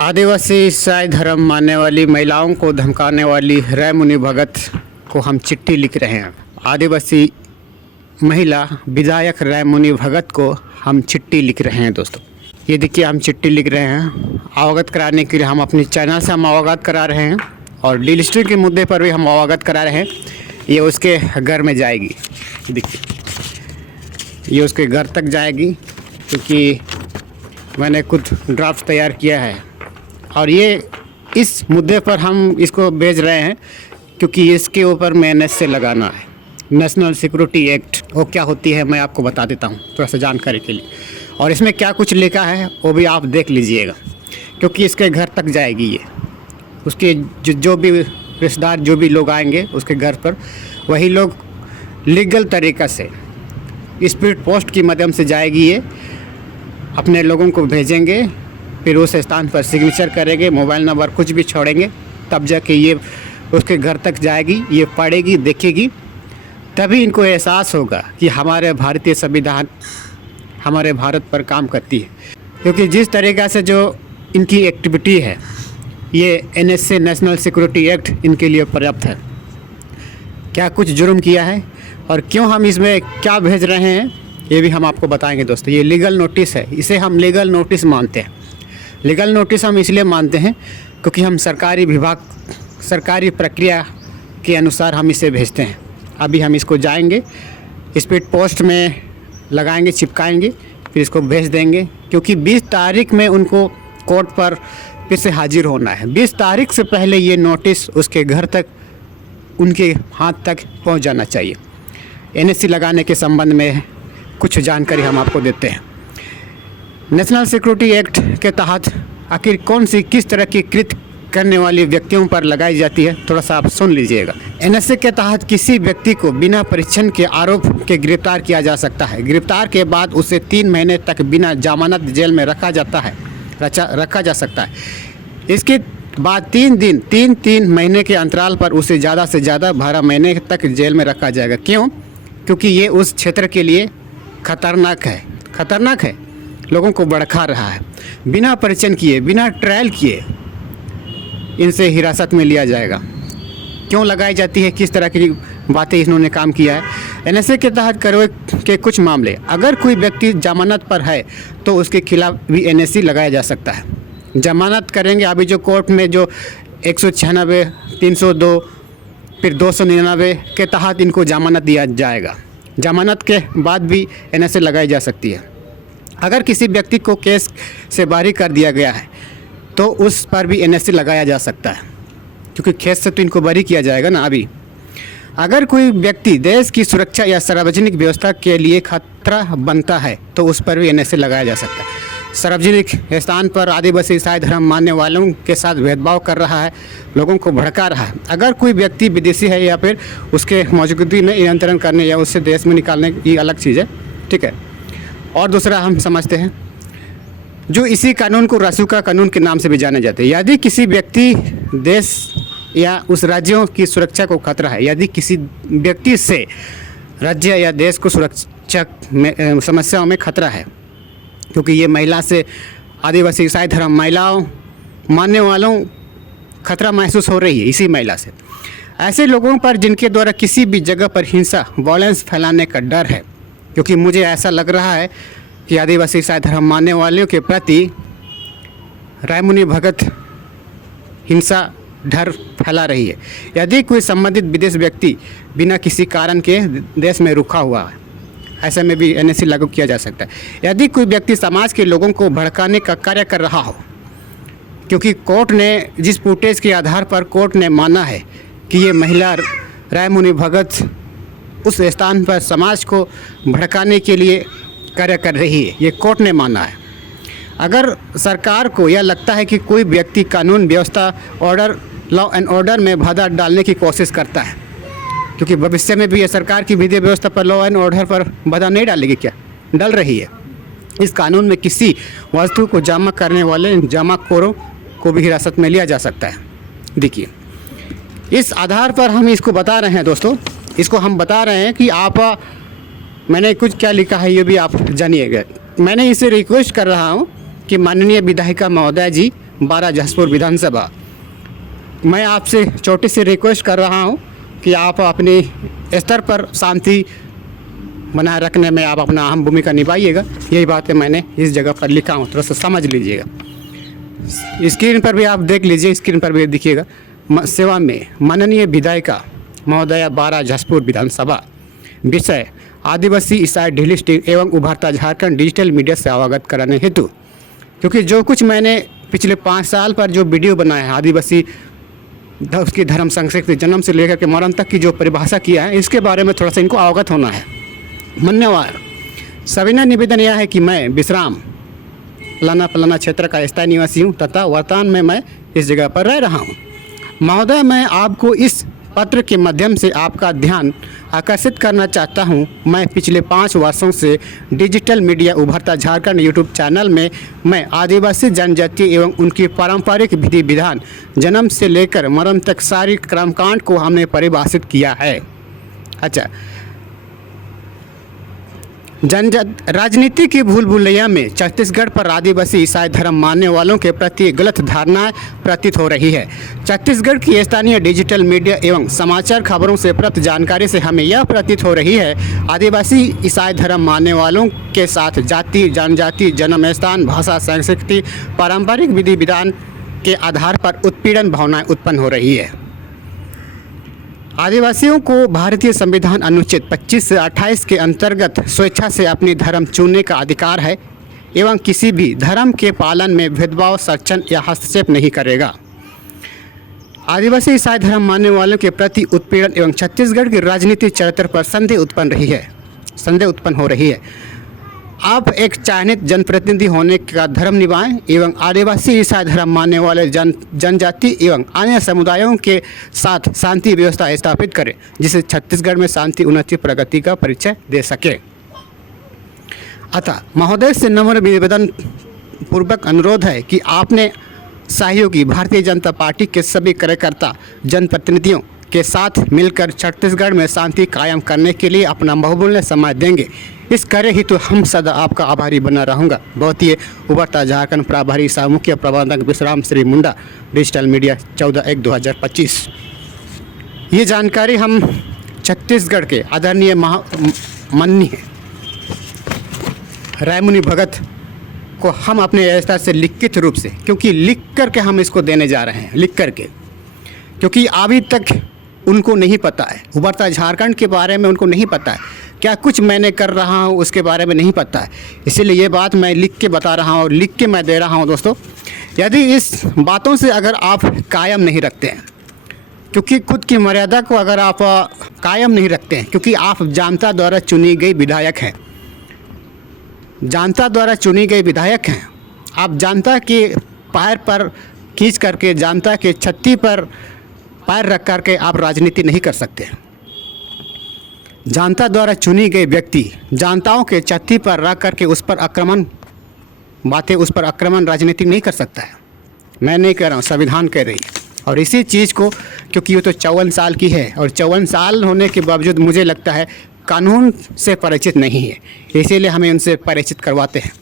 आदिवासी ईसाई धर्म मानने वाली महिलाओं को धमकाने वाली रैमुनि भगत को हम चिट्ठी लिख रहे हैं। आदिवासी महिला विधायक रैमुनि भगत को हम चिट्ठी लिख रहे हैं दोस्तों। ये देखिए हम चिट्ठी लिख रहे हैं अवगत कराने के लिए। हम अपने चैनल से हम अवगत करा रहे हैं और डीलिस्टिंग के मुद्दे पर भी हम अवगत करा रहे हैं। ये उसके घर में जाएगी, देखिए ये उसके घर तक जाएगी क्योंकि मैंने कुछ ड्राफ्ट तैयार किया है और ये इस मुद्दे पर हम इसको भेज रहे हैं क्योंकि इसके ऊपर मैनेज से लगाना है। नेशनल सिक्योरिटी एक्ट वो क्या होती है मैं आपको बता देता हूँ थोड़ा सा जानकारी के लिए, और इसमें क्या कुछ लिखा है वो भी आप देख लीजिएगा क्योंकि इसके घर तक जाएगी ये। उसके जो भी रिश्तेदार जो भी लोग आएंगे उसके घर पर, वही लोग लीगल तरीक़ा से स्पीड पोस्ट की माध्यम से जाएगी। ये अपने लोगों को भेजेंगे, फिर उस स्थान पर सिग्नेचर करेंगे, मोबाइल नंबर कुछ भी छोड़ेंगे, तब जाके ये उसके घर तक जाएगी। ये पढ़ेगी, देखेगी, तभी इनको एहसास होगा कि हमारे भारतीय संविधान हमारे भारत पर काम करती है। क्योंकि जिस तरीक़ा से जो इनकी एक्टिविटी है, ये NSA नेशनल सिक्योरिटी एक्ट इनके लिए पर्याप्त है। क्या कुछ जुर्म किया है और क्यों हम इसमें क्या भेज रहे हैं ये भी हम आपको बताएंगे दोस्तों। ये लीगल नोटिस है, इसे हम लीगल नोटिस मानते हैं। लीगल नोटिस हम इसलिए मानते हैं क्योंकि हम सरकारी प्रक्रिया के अनुसार हम इसे भेजते हैं। अभी हम इसको जाएंगे, स्पीड पोस्ट में लगाएंगे, चिपकाएंगे, फिर इसको भेज देंगे क्योंकि 20 तारीख में उनको कोर्ट पर फिर से हाजिर होना है। 20 तारीख से पहले ये नोटिस उसके घर तक, उनके हाथ तक पहुंच जाना चाहिए। NSC लगाने के संबंध में कुछ जानकारी हम आपको देते हैं। नेशनल सिक्योरिटी एक्ट के तहत आखिर कौन सी किस तरह की कृत्य करने वाली व्यक्तियों पर लगाई जाती है, थोड़ा सा आप सुन लीजिएगा। NSA के तहत किसी व्यक्ति को बिना परीक्षण के आरोप के गिरफ्तार किया जा सकता है। गिरफ्तार के बाद उसे 3 महीने तक बिना जमानत जेल में रखा जा सकता है। इसके बाद 3 महीने के अंतराल पर उसे ज़्यादा से ज़्यादा 12 महीने तक जेल में रखा जाएगा। क्यों? क्योंकि ये उस क्षेत्र के लिए खतरनाक है, लोगों को भड़का रहा है। बिना परीक्षण किए, बिना ट्रायल किए इनसे हिरासत में लिया जाएगा। क्यों लगाई जाती है, किस तरह की बातें इन्होंने काम किया है। NSA के तहत करवे के कुछ मामले, अगर कोई व्यक्ति जमानत पर है तो उसके खिलाफ भी NSC लगाया जा सकता है। जमानत करेंगे, अभी जो कोर्ट में जो 196, 302, फिर 299 के तहत इनको जमानत दिया जाएगा। जमानत के बाद भी NSA लगाई जा सकती है। अगर किसी व्यक्ति को केस से बारी कर दिया गया है तो उस पर भी NSC लगाया जा सकता है क्योंकि केस से तो इनको बारी किया जाएगा ना। अभी अगर कोई व्यक्ति देश की सुरक्षा या सार्वजनिक व्यवस्था के लिए खतरा बनता है तो उस पर भी NSC लगाया जा सकता है। सार्वजनिक स्थान पर आदिवासी ईसाई धर्म मानने वालों के साथ भेदभाव कर रहा है, लोगों को भड़का रहा है। अगर कोई व्यक्ति विदेशी है या फिर उसके मौजूदगी में नियंत्रण करने या उससे देश में निकालने की अलग चीज़ है, ठीक है। और दूसरा हम समझते हैं जो इसी कानून को रासुका कानून के नाम से भी जाने जाते हैं। यदि किसी व्यक्ति, देश या उस राज्यों की सुरक्षा को खतरा है, यदि किसी व्यक्ति से राज्य या देश को सुरक्षा में समस्याओं में खतरा है, क्योंकि ये महिला से आदिवासी ईसाई धर्म महिलाओं मानने वालों खतरा महसूस हो रही है इसी महिला से। ऐसे लोगों पर जिनके द्वारा किसी भी जगह पर हिंसा, वॉयलेंस फैलाने का डर है, क्योंकि मुझे ऐसा लग रहा है कि आदिवासी ईसाई धर्म मानने वालों के प्रति रैमुनि भगत हिंसा, डर फैला रही है। यदि कोई संबंधित विदेश व्यक्ति बिना किसी कारण के देश में रुका हुआ है, ऐसे में भी NSC लागू किया जा सकता है। यदि कोई व्यक्ति समाज के लोगों को भड़काने का कार्य कर रहा हो, क्योंकि कोर्ट ने जिस फुटेज के आधार पर कोर्ट ने माना है कि ये महिला रैमुनि भगत उस स्थान पर समाज को भड़काने के लिए कार्य कर रही है, ये कोर्ट ने माना है। अगर सरकार को यह लगता है कि कोई व्यक्ति कानून व्यवस्था, लॉ एंड ऑर्डर में बाधा डालने की कोशिश करता है, क्योंकि भविष्य में भी ये सरकार की विधि व्यवस्था पर, लॉ एंड ऑर्डर पर बाधा नहीं डालेगी, क्या डाल रही है। इस कानून में किसी वस्तु को जमा करने वाले जमाखोरों को भी हिरासत में लिया जा सकता है। देखिए इस आधार पर हम इसको बता रहे हैं दोस्तों, इसको हम बता रहे हैं कि आप, मैंने कुछ क्या लिखा है ये भी आप जानिएगा। मैंने इसे रिक्वेस्ट कर रहा हूँ कि माननीय विधायिका महोदया जी 12 जसपुर विधानसभा। मैं आपसे छोटी सी रिक्वेस्ट कर रहा हूं कि आप अपने स्तर पर शांति बनाए रखने में आप अपना अहम भूमिका निभाइएगा। यही बातें मैंने इस जगह पर लिखा हूँ, थोड़ा सा समझ लीजिएगा। स्क्रीन पर भी आप देख लीजिए, स्क्रीन पर भी दिखिएगा। सेवा में माननीय विधायिका महोदया 12 जसपुर विधानसभा। विषय आदिवासी ईसाई ढीली स्टील एवं उभरता झारखंड डिजिटल मीडिया से अवगत कराने हेतु। क्योंकि जो कुछ मैंने पिछले 5 साल पर जो वीडियो बनाया है, आदिवासी उसकी धर्म संस्कृति जन्म से लेकर के मरण तक की जो परिभाषा किया है, इसके बारे में थोड़ा सा इनको अवगत होना है। मान्यवर सविनय निवेदन यह है कि मैं विश्राम पलाना क्षेत्र का स्थायी निवासी हूँ तथा वर्तमान में मैं इस जगह पर रह रहा हूँ। महोदय, मैं आपको इस पत्र के माध्यम से आपका ध्यान आकर्षित करना चाहता हूं। मैं पिछले 5 वर्षों से डिजिटल मीडिया उभरता झारखंड यूट्यूब चैनल में मैं आदिवासी जनजाति एवं उनकी पारंपरिक विधि विधान जन्म से लेकर मरण तक सारी कर्मकांड को हमने परिभाषित किया है। अच्छा, राजनीति की भूल भुलैया में छत्तीसगढ़ पर आदिवासी ईसाई धर्म मानने वालों के प्रति गलत धारणाएं प्रतीत हो रही है। छत्तीसगढ़ की स्थानीय डिजिटल मीडिया एवं समाचार खबरों से प्राप्त जानकारी से हमें यह प्रतीत हो रही है आदिवासी ईसाई धर्म मानने वालों के साथ जाति, जनजाति, जन्म स्थान, भाषा, संस्कृति, पारंपरिक विधि विधान के आधार पर उत्पीड़न भावनाएं उत्पन्न हो रही है। आदिवासियों को भारतीय संविधान अनुच्छेद 25 से 28 के अंतर्गत स्वेच्छा से अपनी धर्म चुनने का अधिकार है एवं किसी भी धर्म के पालन में भेदभाव, संरक्षण या हस्तक्षेप नहीं करेगा। आदिवासी ईसाई धर्म मानने वालों के प्रति उत्पीड़न एवं छत्तीसगढ़ की राजनीतिक चरित्र पर संदेह उत्पन्न हो रही है। आप एक चयनित जनप्रतिनिधि होने का धर्म निभाएं एवं आदिवासी ईसाई धर्म मानने वाले जनजाति एवं अन्य समुदायों के साथ शांति व्यवस्था स्थापित करें, जिससे छत्तीसगढ़ में शांति, उन्नति, प्रगति का परिचय दे सके। अतः महोदय से नम्र निवेदन पूर्वक अनुरोध है कि आपने सहयोगी भारतीय जनता पार्टी के सभी कार्यकर्ता जनप्रतिनिधियों के साथ मिलकर छत्तीसगढ़ में शांति कायम करने के लिए अपना बहुमूल्य समय देंगे। इस कार्य हेतु हम सदा आपका आभारी बना रहूँगा। बहुत ही उभरता झारखंड प्रभारी सह मुख्य प्रबंधक विश्राम श्री मुंडा, डिजिटल मीडिया 14/1/2025। ये जानकारी हम छत्तीसगढ़ के आदरणीय माननीय रायमुनि भगत को हम अपने स्तर से लिखित रूप से, क्योंकि लिख करके हम इसको देने जा रहे हैं, लिख करके, क्योंकि अभी तक उनको नहीं पता है उभरता झारखंड के बारे में, उनको नहीं पता है क्या कुछ मैंने कर रहा हूँ उसके बारे में नहीं पता है। इसीलिए ये बात मैं लिख के बता रहा हूँ और लिख के मैं दे रहा हूँ। दोस्तों, यदि इस बातों से अगर आप कायम नहीं रखते हैं, क्योंकि खुद की मर्यादा को अगर आप कायम नहीं रखते हैं, क्योंकि आप जनता द्वारा चुनी गई विधायक हैं, जनता द्वारा चुनी गई विधायक हैं, आप जनता के पैर पर खींच करके, जनता के छत्ती पर पैर रख करके आप राजनीति नहीं कर सकते। जनता द्वारा चुनी गई व्यक्ति जनताओं के छत्ती पर रख करके उस पर आक्रमण राजनीति नहीं कर सकता है। मैं नहीं कह रहा हूँ, संविधान कह रही है। और इसी चीज़ को, क्योंकि ये तो 54 साल की है और 54 साल होने के बावजूद मुझे लगता है कानून से परिचित नहीं है, इसीलिए हमें उनसे परिचित करवाते हैं।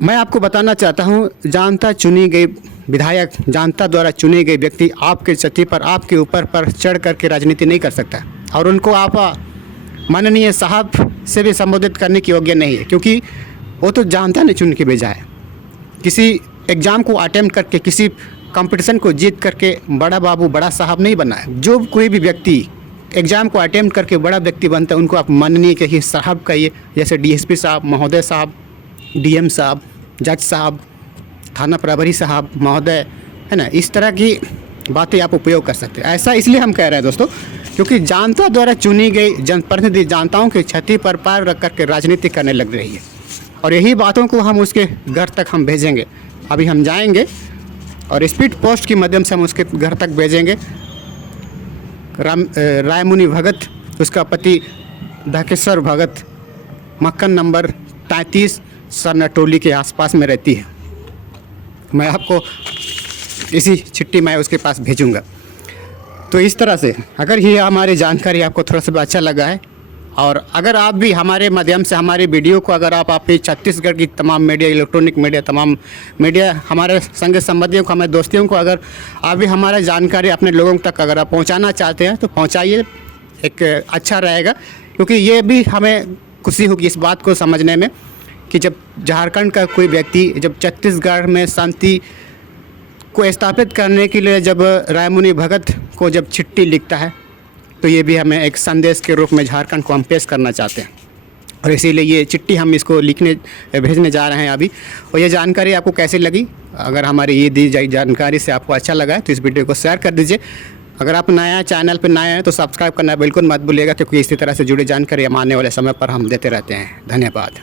मैं आपको बताना चाहता हूँ, जनता चुनी गई विधायक, जनता द्वारा चुने गए व्यक्ति आपके छत्ती पर, आपके ऊपर पर चढ़ करके राजनीति नहीं कर सकता और उनको आप माननीय साहब से भी संबोधित करने की योग्य नहीं है, क्योंकि वो तो जनता ने चुन के भेजा है। किसी एग्ज़ाम को अटेम्प्ट करके, किसी कंपटीशन को जीत करके बड़ा बाबू, बड़ा साहब नहीं बना है। जो कोई भी व्यक्ति एग्ज़ाम को अटेम्प्ट करके बड़ा व्यक्ति बनता है, उनको आप माननीय कहिए, साहब कहिए, जैसे डीएसपी साहब, महोदय साहब, डीएम साहब, जज साहब, थाना प्रभारी साहब, महोदय, है ना। इस तरह की बातें आप उपयोग कर सकते हैं। ऐसा इसलिए हम कह रहे हैं दोस्तों, क्योंकि जनता द्वारा चुनी गई जनप्रतिनिधि जनताओं के छत्ती पर पैर रख करके राजनीति करने लग रही है, और यही बातों को हम उसके घर तक हम भेजेंगे। अभी हम जाएंगे और स्पीड पोस्ट के माध्यम से हम उसके घर तक भेजेंगे। रायमुनि भगत, उसका पति धकेश्वर भगत, मक्खन नंबर 33 सरनाटोली के आसपास में रहती है। मैं आपको इसी चिट्ठी में उसके पास भेजूंगा। तो इस तरह से अगर ये हमारी जानकारी आपको थोड़ा सा अच्छा लगा है और अगर आप भी हमारे माध्यम से हमारी वीडियो को अगर आप अपने छत्तीसगढ़ की तमाम मीडिया, इलेक्ट्रॉनिक मीडिया, तमाम मीडिया, हमारे संग संबंधियों को, हमारे दोस्तियों को अगर आप भी हमारा जानकारी अपने लोगों तक अगर आप पहुंचाना चाहते हैं तो पहुंचाइए, एक अच्छा रहेगा। क्योंकि ये भी हमें खुशी होगी इस बात को समझने में कि जब झारखंड का कोई व्यक्ति जब छत्तीसगढ़ में शांति को स्थापित करने के लिए जब रायमुनि भगत को जब चिट्ठी लिखता है, तो ये भी हमें एक संदेश के रूप में झारखंड को हम पेश करना चाहते हैं। और इसीलिए ये चिट्ठी हम इसको भेजने जा रहे हैं अभी। और ये जानकारी आपको कैसी लगी? अगर हमारी ये दी जाए जानकारी से आपको अच्छा लगा है तो इस वीडियो को शेयर कर दीजिए। अगर आप नया चैनल पर नए हैं तो सब्सक्राइब करना बिल्कुल मत भूलिएगा, क्योंकि इसी तरह से जुड़ी जानकारी हम आने वाले समय पर हम देते रहते हैं। धन्यवाद।